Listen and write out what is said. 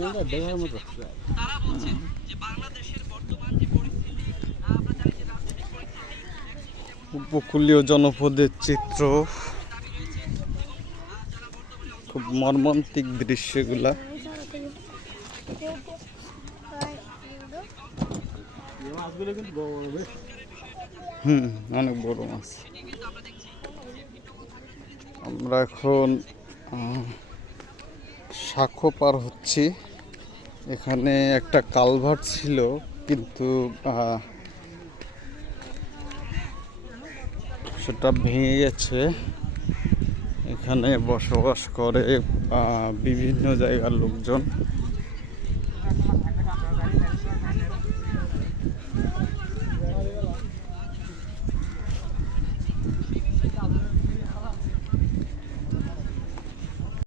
তারা বলছেন যে বাংলাদেশের বর্তমান যে পরিস্থিতি, আমরা জানি যে রাজনৈতিক পরিস্থিতি উপকূলীয় জনপদের চিত্র, দাবি রয়েছে এবং যারা বর্তমানে খুব মর্মান্তিক দৃশ্যগুলা। অনেক বড় মাছ। আমরা এখন শাখো পার হচ্ছি। এখানে একটা কালভার্ট ছিল, কিন্তু সেটা ভেঙে গেছে। এখানে বসবাস করে বিভিন্ন জায়গার লোকজন।